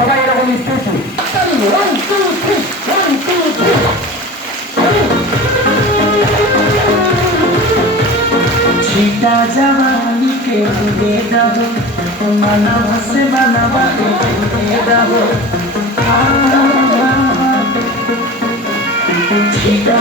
সবাই এরকম স্টেজে one two three one two three छीटा जवानी के दे दहो मानव से बनवा दे दहो छीटा